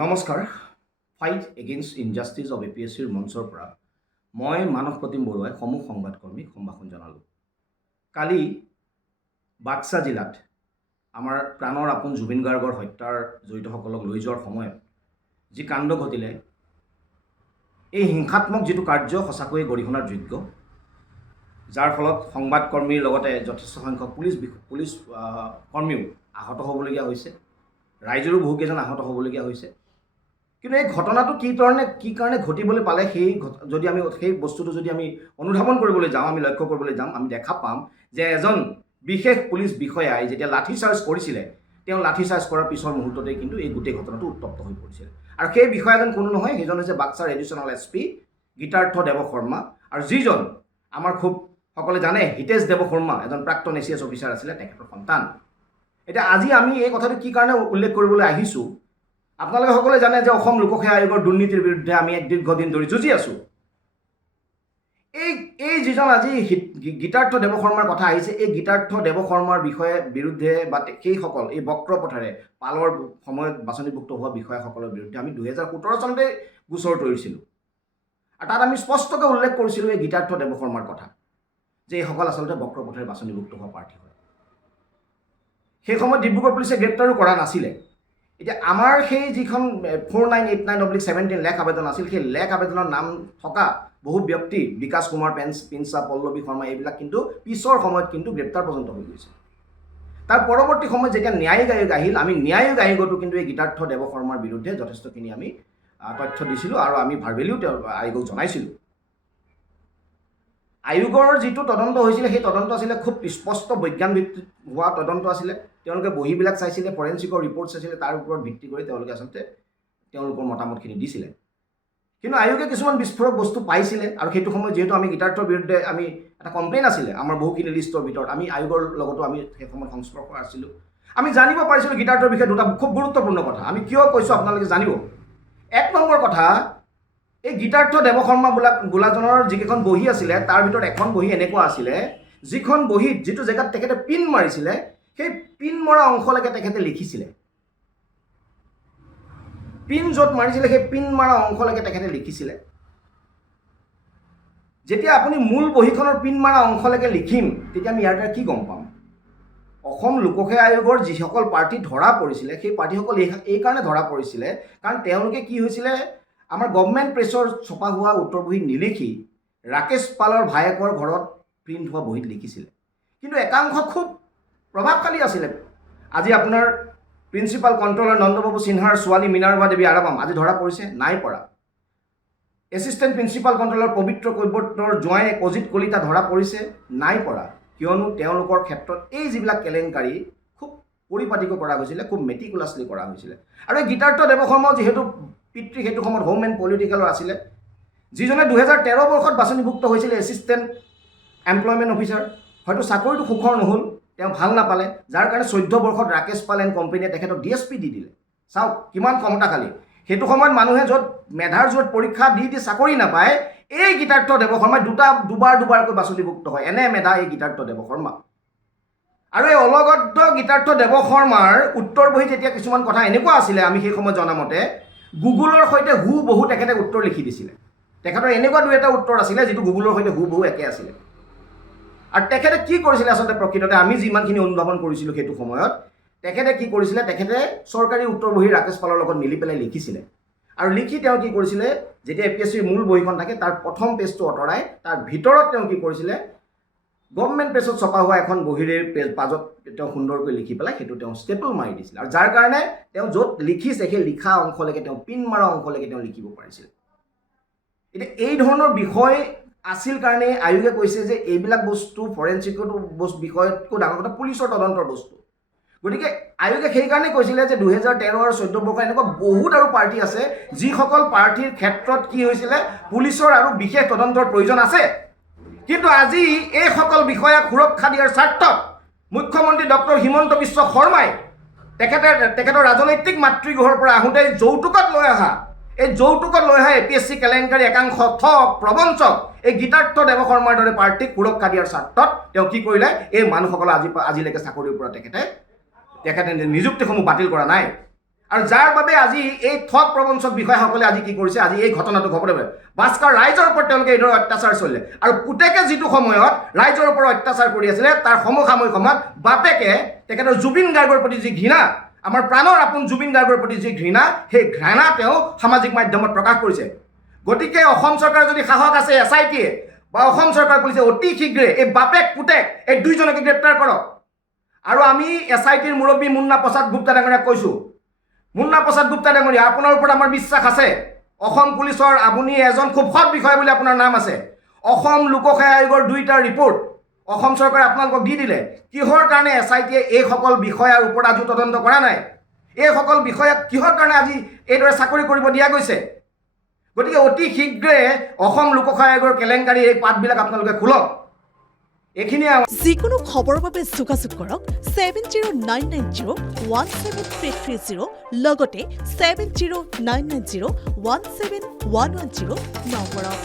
নমস্কাৰ। Fight against injustice of APSCৰ মঞ্চৰ পৰা মই মানস প্ৰতিম বৰুৱাই সমূহ সংবাদকৰ্মীক সম্ভাষণ জনালোঁ। কালি বাক্সা জিলাত আমাৰ প্ৰাণৰ আপোন জুবিন গাৰ্গৰ হত্যাৰ জড়িতসকলক লৈ যোৱাৰ সময়ত যি কাণ্ড ঘটিলে, এই হিংসাত্মক যিটো কাৰ্য সঁচাকৈয়ে গৰিহণাৰ যোগ্য, যাৰ ফলত সংবাদকৰ্মীৰ লগতে যথেষ্ট সংখ্যক পুলিচ কৰ্মীও আহত হ'বলগীয়া হৈছে, ৰাইজৰো বহুকেইজন আহত হ'বলগীয়া হৈছে। কিন্তু এই ঘটনাটো কি কাৰণে ঘটিবলৈ পালে, যদি আমি সেই বস্তুটো যদি আমি অনুধাৱন কৰিবলৈ যাওঁ, আমি লক্ষ্য কৰিবলৈ যাম, আমি দেখা পাম যে এজন বিশেষ পুলিচ বিষয়াই যেতিয়া লাঠি চাৰ্জ কৰিছিলে, তেওঁ লাঠি চাৰ্জ কৰাৰ পিছৰ মুহূৰ্ততেই কিন্তু এই গোটেই ঘটনাটো উত্তপ্ত হৈ পৰিছিল। আৰু সেই বিষয়াজন কোনো নহয়, সেইজন হৈছে বাক্সাৰ এডিশ্যনেল SP গীতাৰ্থ দেৱ শৰ্মা। আৰু যিজন আমাৰ খুব সকলোৱে জানে, হিতেশ দেৱ শৰ্মা এজন প্ৰাক্তন ACS অফিচাৰ আছিলে, তেখেতৰ সন্তান। এতিয়া আজি আমি এই কথাটো কি কাৰণে উল্লেখ কৰিবলৈ আহিছোঁ, আপোনালোকে সকলোৱে জানে যে অসম লোকসেৱা আয়োগৰ দুৰ্নীতিৰ বিৰুদ্ধে আমি এক দীৰ্ঘদিন ধৰি যুঁজি আছোঁ। এই যিজন আজি গীতাৰ্থ দেৱ শৰ্মাৰ কথা আহিছে, এই গীতাৰ্থ দেৱ শৰ্মাৰ বিৰুদ্ধে বা সেইসকল এই বক্ৰপথেৰে পালৰ সময়ত বাছনিভুক্ত হোৱা বিষয়াসকলৰ বিৰুদ্ধে আমি 2017 চনতে গোচৰ তৰিছিলোঁ। আৰু তাত আমি স্পষ্টকৈ উল্লেখ কৰিছিলোঁ এই গীতাৰ্থ দেৱ শৰ্মাৰ কথা, যে এইসকল আচলতে বক্ৰপথেৰে বাছনিভুক্ত হোৱা প্ৰাৰ্থী হয়। সেই সময়ত ডিব্ৰুগড় পুলিচে গ্ৰেপ্তাৰো কৰা নাছিলে। এতিয়া আমাৰ সেই যিখন 4989/17 লেখ আবেদন আছিল, সেই লেখ আবেদনৰ নাম থকা বহু ব্যক্তি, বিকাশ কুমাৰ পিনচা, পল্লৱী শৰ্মা, এইবিলাক কিন্তু পিছৰ সময়ত কিন্তু গ্ৰেপ্তাৰ পৰ্যন্ত হৈ গৈছে। তাৰ পৰৱৰ্তী সময়ত যেতিয়া ন্যায়িক আয়োগ আহিল, আমি ন্যায়িক আয়োগতো কিন্তু এই গীতাৰ্থ দেৱ শৰ্মাৰ বিৰুদ্ধে যথেষ্টখিনি আমি তথ্য দিছিলোঁ আৰু আমি ভাৰ্বেলিও আয়োগক জনাইছিলোঁ। আয়োগৰ যিটো তদন্ত হৈছিলে, সেই তদন্ত আছিলে খুব স্পষ্ট বৈজ্ঞান ভিত্তিত হোৱা তদন্ত আছিলে। তেওঁলোকে বহীবিলাক চাইছিলে, ফৰেঞ্চিকৰ ৰিপৰ্ট চাইছিলে, তাৰ ওপৰত ভিত্তি কৰি তেওঁলোকে আচলতে তেওঁলোকৰ মতামতখিনি দিছিলে। কিন্তু আয়োগে কিছুমান বিস্ফোৰক বস্তু পাইছিলে, আৰু সেইটো সময়ত যিহেতু আমি গীতাৰ্থৰ বিৰুদ্ধে আমি এটা কমপ্লেইন আছিলে আমাৰ বহুখিনি লিষ্টৰ ভিতৰত, আমি আয়োগৰ লগতো আমি সেই সময়ত সংস্পৰ্শ আছিলোঁ। আমি জানিব পাৰিছিলোঁ গীতাৰ্থৰ বিষয়ে দুটা খুব গুৰুত্বপূৰ্ণ কথা। আমি কিয় কৈছোঁ আপোনালোকে জানিব। এক নম্বৰ কথা, এই গীতাৰ্থ দেৱ শৰ্মা বোলাজনৰ যিকেইখন বহী আছিলে, তাৰ ভিতৰত এখন বহী এনেকুৱা আছিলে, যিখন বহীত যিটো জেগাত তেখেতে পিন মাৰিছিলে, সেই পিন মৰা অংশলৈকে তেখেতে লিখিছিলে। পিন য'ত মাৰিছিলে সেই পিন মাৰা অংশলৈকে তেখেতে লিখিছিলে। যেতিয়া আপুনি মূল বহীখনৰ পিন মাৰা অংশলৈকে লিখিম, তেতিয়া আমি ইয়াৰ দ্বাৰা কি গম পাম? অসম লোকসেৱা আয়োগৰ যিসকল প্ৰাৰ্থী ধৰা পৰিছিলে, সেই প্ৰাৰ্থীসকল এই কাৰণে ধৰা পৰিছিলে কাৰণ তেওঁলোকে কি হৈছিলে, আমাৰ গভৰ্ণমেণ্ট প্ৰেছৰ ছপা হোৱা উত্তৰ বহীত নিলিখি ৰাকেশ পালৰ ভায়েকৰ ঘৰত প্ৰিণ্ট হোৱা বহীত লিখিছিলে। কিন্তু একাংশ খুব প্ৰভাৱশালী আছিলে। আজি আপোনাৰ প্ৰিন্সিপাল কণ্ট্ৰলাৰ নন্দবাবু সিনহাৰ ছোৱালী মিনাৰ্ভা দেৱী আৰাবাম আজি ধৰা পৰিছে, নাই পৰা। এছিষ্টেণ্ট প্ৰিন্সিপাল কণ্ট্ৰলাৰ পবিত্ৰ কৈৱৰ্তৰ জোঁৱায়েক অজিত কলিতা ধৰা পৰিছে, নাই পৰা। কিয়নো তেওঁলোকৰ ক্ষেত্ৰত এই যিবিলাক কেলেংকাৰী খুব পৰিপাটিকৈ কৰা হৈছিলে, খুব মেটিকুলাছলি কৰা হৈছিলে। আৰু এই গীতাৰ্থ দেৱ শৰ্মাও যিহেতু পিতৃ সেইটো সময়ত হোম এণ্ড পলিটিকেলৰ আছিলে, যিজনে 2013 বৰ্ষত বাছনিভুক্ত হৈছিলে এছিষ্টেণ্ট এমপ্লয়মেণ্ট অফিচাৰ। হয়তো চাকৰিটো সুখৰ নহ'ল, তেওঁ ভাল নাপালে, যাৰ কাৰণে 14 বৰ্ষত ৰাকেশ পাল এণ্ড কোম্পানীয়ে তেখেতক DSP দি দিলে। চাওক কিমান ক্ষমতাশালী। সেইটো সময়ত মানুহে য'ত মেধাৰ য'ত পৰীক্ষা দি চাকৰি নাপায়, এই গীতাৰ্থ দেৱ শৰ্মাই দুবাৰকৈ বাছনিভুক্ত হয়। এনে মেধা এই গীতাৰ্থ দেৱ শৰ্মা। আৰু এই অলগদ্ধ গীতাৰ্থ দেৱ শৰ্মাৰ উত্তৰ বহীত এতিয়া কিছুমান কথা এনেকুৱা আছিলে, আমি সেই সময়ত জনামতে গুগলৰ সৈতে হুবহু তেখেতে উত্তৰ লিখি দিছিলে। তেখেতৰ এনেকুৱা দুই এটা উত্তৰ আছিলে যিটো গুগলৰ সৈতে হুবহু একে আছিলে। আৰু তেখেতে কি কৰিছিলে আচলতে প্ৰকৃততে আমি যিমানখিনি অনুধাৱন কৰিছিলোঁ সেইটো সময়ত, তেখেতে কি কৰিছিলে, তেখেতে চৰকাৰী উত্তৰ বহী ৰাকেশ পালৰ লগত মিলি পেলাই লিখিছিলে। আৰু লিখি তেওঁ কি কৰিছিলে, যেতিয়া APSCৰ মূল বহীখন থাকে তাৰ প্ৰথম পেজটো আঁতৰাই তাৰ ভিতৰত তেওঁ কি কৰিছিলে, গভৰ্ণমেণ্ট প্ৰেছত ছপা হোৱা এখন বহীৰে পাজত তেওঁ সুন্দৰকৈ লিখি পেলাই সেইটো তেওঁ ষ্টেপল মাৰি দিছিলে। আৰু যাৰ কাৰণে তেওঁ য'ত লিখিছে সেই লিখা অংশলৈকে তেওঁ পিন মাৰা অংশলৈকে তেওঁ লিখিব পাৰিছিল। এতিয়া এই ধৰণৰ বিষয় আছিল কাৰণে আয়োগে কৈছে যে এইবিলাক বস্তু ফৰেঞ্চিকৰ বিষয়তকৈ ডাঙৰ কথা পুলিচৰ তদন্তৰ বস্তু। গতিকে আয়োগে সেইকাৰণে কৈছিলে যে 2013 আৰু 14 বৰ্ষ এনেকুৱা বহুত আৰু পাৰ্টি আছে যিসকল পাৰ্টিৰ ক্ষেত্ৰত কি হৈছিলে, পুলিচৰ আৰু বিশেষ তদন্তৰ প্ৰয়োজন আছে। কিন্তু আজি এইসকল বিষয়াক সুৰক্ষা দিয়াৰ স্বাৰ্থত মুখ্যমন্ত্ৰী ডক্টৰ হিমন্ত বিশ্ব শৰ্মাই তেখেতৰ ৰাজনৈতিক মাতৃগৃহৰ পৰা আহোঁতে যৌতুকত লৈ অহা APSC কেলেংকাৰী একাংশ ঠগ প্ৰবঞ্চক এই গীতাৰ্থ দেৱ শৰ্মাৰ দৰে পাৰ্টিক সুৰক্ষা দিয়াৰ স্বাৰ্থত তেওঁ কি কৰিলে, এই মানুহসকলে আজিলৈকে চাকৰিৰ পৰা তেখেতে নিযুক্তিসমূহ বাতিল কৰা নাই। আৰু যাৰ বাবে আজি এই ঠগ প্ৰবঞ্চক বিষয়াসকলে আজি কি কৰিছে, আজি এই ঘটনাটো ঘটে বাস্কাৰ ৰাইজৰ ওপৰত তেওঁলোকে এইদৰে অত্যাচাৰ চলিলে। আৰু পুতেকে যিটো সময়ত ৰাইজৰ ওপৰত অত্যাচাৰ কৰি আছিলে, তাৰ সমসাময়িক সময়ত বাপেকে তেখেতৰ জুবিন গাৰ্গৰ প্ৰতি যি ঘৃণা, আমাৰ প্ৰাণৰ আপোন জুবিন গাৰ্গৰ প্ৰতি যি ঘৃণা, সেই ঘৃণা তেওঁ সামাজিক মাধ্যমত প্ৰকাশ কৰিছে। গতিকে অসম চৰকাৰৰ যদি সাহস আছে, SIT-য়ে বা অসম চৰকাৰ পুলিচে অতি শীঘ্ৰে এই বাপেক পুতেক এই দুইজনকে গ্ৰেপ্তাৰ কৰক। আৰু আমি SIT-ৰ মুৰব্বী মুন্না প্ৰসাদ গুপ্তা ডাঙৰীয়াক কৈছোঁ, মুন্না প্ৰসাদ গুপ্তা ডাঙৰীয়া, আপোনাৰ ওপৰত আমাৰ বিশ্বাস আছে। অসম পুলিচৰ আপুনি এজন খুব সৎ বিষয়া বুলি আপোনাৰ নাম আছে। অসম লোকসেৱা আয়োগৰ 2টা ৰিপৰ্ট অসম চৰকাৰে আপোনালোকক দি দিলে। কিহৰ কাৰণে SIT-য়ে এইসকল বিষয়াৰ ওপৰত আজি তদন্ত কৰা নাই? এইসকল বিষয়াক কিহৰ কাৰণে আজি এইদৰে চাকৰি কৰিব দিয়া গৈছে? গতিকে অতি শীঘ্ৰে অসম লোকসেৱা আয়োগৰ কেলেংকাৰী এই পাতবিলাক আপোনালোকে খোলক। এইখিনিয়ে যিকোনো খবৰৰ বাবে যোগাযোগ কৰক 7099017330 লগতে 7099017110 নম্বৰত।